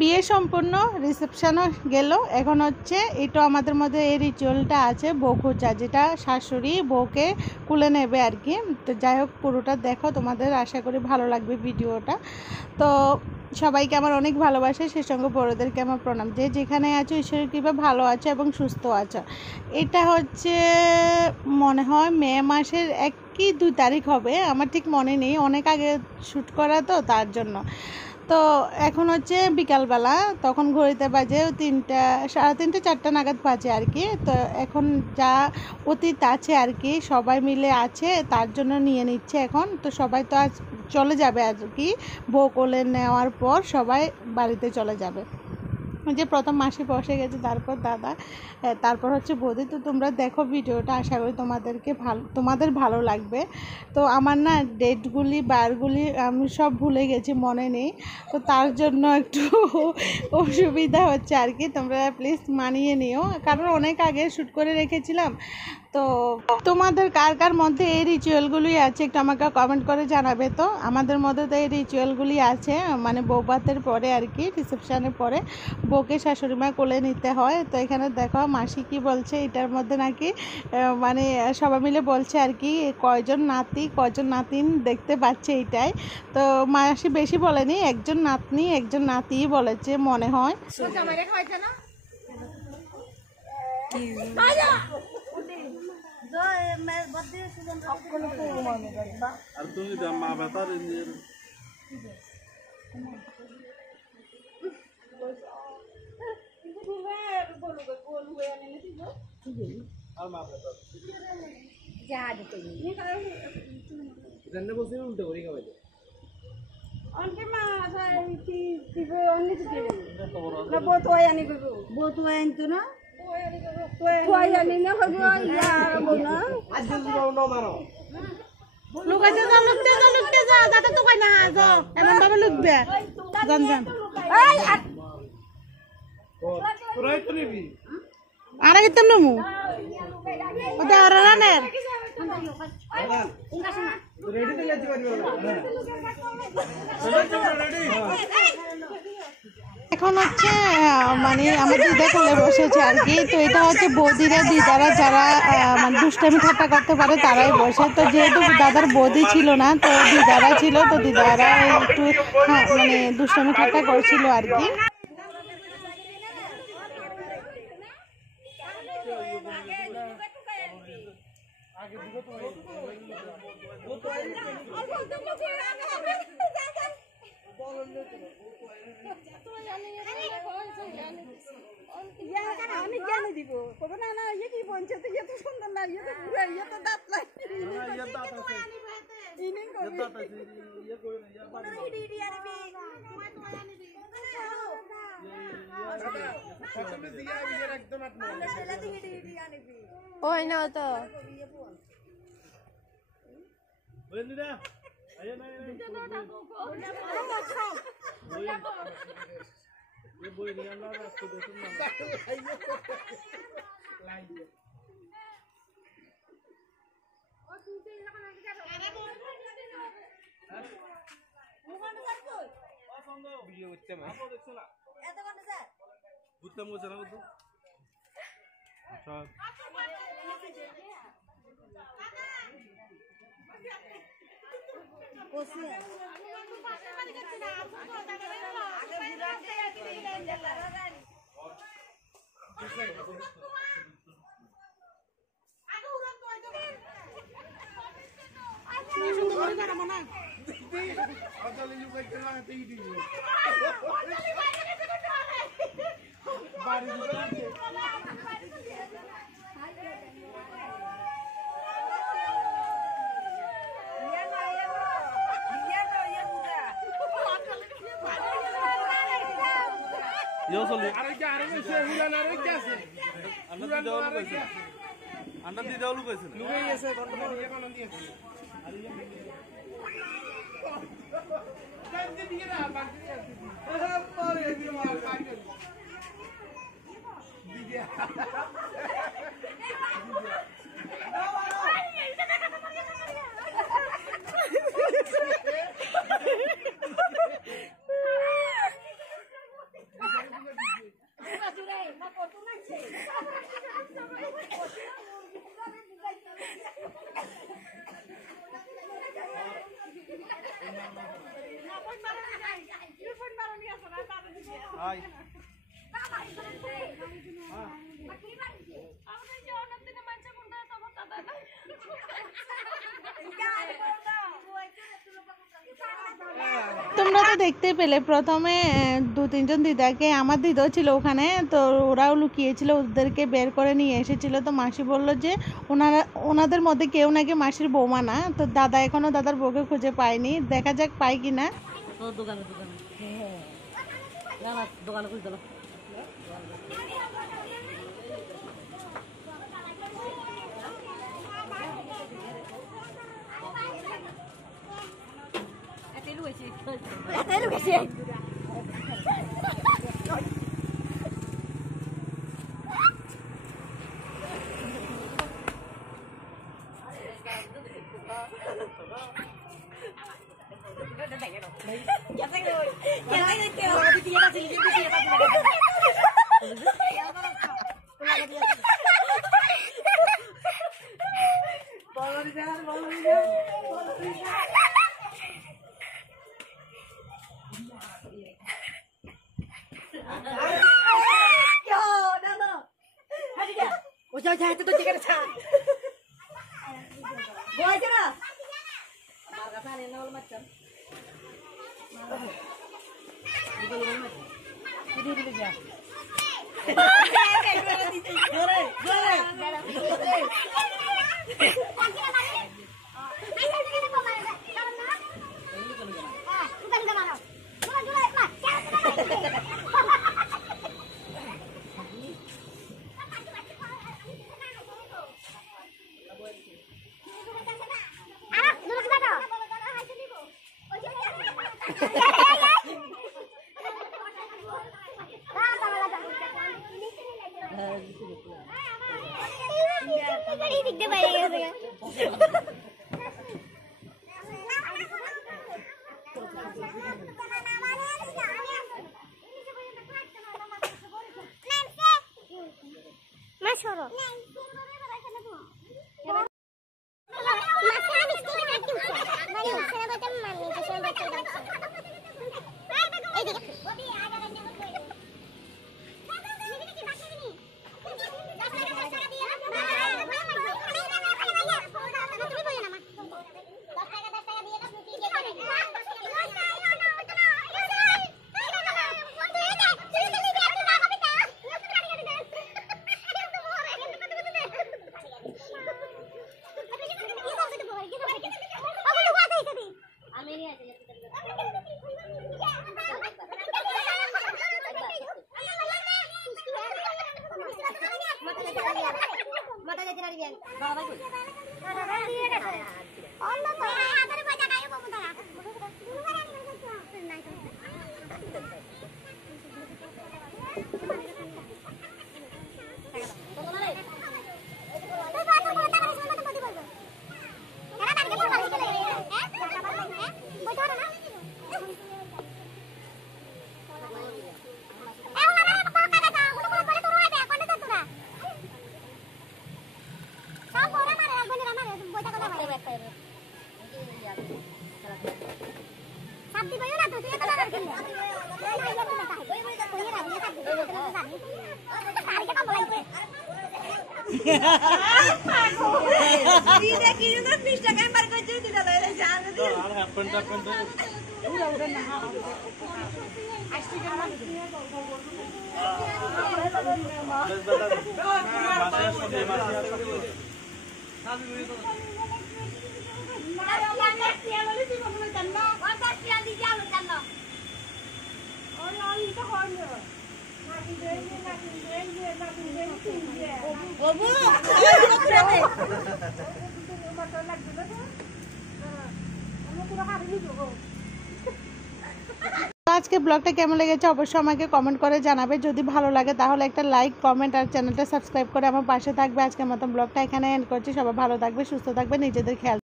বিয়ে সম্পূর্ণ, রিসেপশনও গেল। এখন হচ্ছে এটা আমাদের মধ্যে এই রিচুয়ালটা আছে বউ খোঁজা, যেটা শাশুড়ি বউকে কুলে নেবে আর কি। তো যাই হোক, পুরোটা দেখো, তোমাদের আশা করি ভালো লাগবে ভিডিওটা। তো সবাইকে আমার অনেক ভালোবাসে, সেই সঙ্গে বড়োদেরকে আমার প্রণাম। যে যেখানে আছো ঈশ্বরের কৃপা ভালো আছো এবং সুস্থ আছো। এটা হচ্ছে মনে হয় মে মাসের 1 কি 2 তারিখ হবে, আমার ঠিক মনে নেই, অনেক আগে শ্যুট করা তো তার জন্য। তো এখন হচ্ছে বিকালবেলা, তখন ঘড়িতে বাজে 3টা, 3:30 4টা নাগাদ বাজে আর কি। তো এখন যা অতীত আছে আর কি, সবাই মিলে আছে, তার জন্য নিয়ে নিচ্ছে এখন। তো সবাই তো আজ চলে যাবে আর কি, বউ কোলে নেওয়ার পর সবাই বাড়িতে চলে যাবে। যে প্রথম মাসি বসে গেছে, তারপর দাদা, তারপর হচ্ছে বৌদি। তো তোমরা দেখো ভিডিওটা, আশা করি তোমাদের ভালো লাগবে। তো আমার না ডেটগুলি বারগুলি আমি সব ভুলে গেছি, মনে নেই, তো তার জন্য একটু অসুবিধা হচ্ছে আর কি। তোমরা প্লিজ মানিয়ে নিও, কারণ অনেক আগে শ্যুট করে রেখেছিলাম। তো তোমাদের কার কার মধ্যে এই রিচুয়ালগুলি আছে একটু আমাকে কমেন্ট করে জানাবে। তো আমাদের মধ্যে তো এই রিচুয়ালগুলি আছে, মানে বৌভাতের পরে আর কি, রিসেপশনের পরে বউকে শাশুড়িমা কোলে নিতে হয়। তো এখানে দেখো মাসি কি বলছে, এটার মধ্যে নাকি মানে সবাই মিলে বলছে আর কি কয়জন নাতি কয়জন নাতিন দেখতে পাচ্ছে এইটাই। তো মাসি বেশি বলেনি, একজন নাতনি একজন নাতি বলেছে মনে হয়। লুকাইতে যা, লুকতে যা, যাতে তো কই না যা, এমন ভাবে লুকবে জান জান। আরে কিতন নমু ওটা রানের এখন হচ্ছে মানে আমার দিদা কোলে বসেছে আর কি। তো এটা হচ্ছে বৌদিরা দিদারা যারা মানে দুষ্টামি ঠাট্টা করতে পারে তারাই বসে। তো যেহেতু দাদার বৌদি ছিল না, তো দিদারা ছিল, তো দিদারা একটু মানে দুষ্টামি ঠাট্টা করছিল আর কি। আমি জানি দিব কবে না না ইয়ে কি বলছে তো ইয়ে তো সুন্দর না ইয়ে তো পুরো ইয়ে তো দাঁত নাই ইনি করে ইয়ে করে না ইয়া পারে হিডি হিডি আরবি পছন্দ দিয়া ইয়ে একদম আপনি হিডি হিডি আরবি ওই না তো বলেন দিদা আয় না ये बोल दिया ना आपको देखो ना लाइन और तू से लगा ना क्या अरे बोल मुखन कर दो और संग वीडियो করতে मैं आप देखছো না এত কোন স্যার বুঝতে মোছে না বুঝছো আচ্ছা Kosi Yo soli. Are se hulan are kya se? Anda di dalu kaise? Anda di dalu kaise? Lugai ese kontra ye kono diye. Kan di diye na ban diye. Pare di mal kan. Diye. Hai. তোমরা তো দেখতে পেলে প্রথমে 2-3 জন দিদাকে, আমার দিদাও ছিল ওখানে, তো ওরাও লুকিয়েছিল, ওদেরকে বের করে নিয়ে এসেছিল। তো মাসি বলল যে ওনাদের মধ্যে কেউ নাকি মাসির বৌমা না। তো দাদা এখনও দাদার বউকে খুঁজে পায়নি, দেখা যাক পাই কি না। দোকানে খুঁজতে আজকে ব্লগটা কেমন লেগেছে অবশ্যই আমাকে কমেন্ট করে জানাবে। যদি ভালো লাগে তাহলে একটা লাইক, কমেন্ট আর চ্যানেলটা সাবস্ক্রাইব করে আমার পাশে থাকবে। আজকের মতন ব্লগটা এখানে এন্ড করছি। সবাই ভালো থাকবে, সুস্থ থাকবে, নিজেদের খেয়াল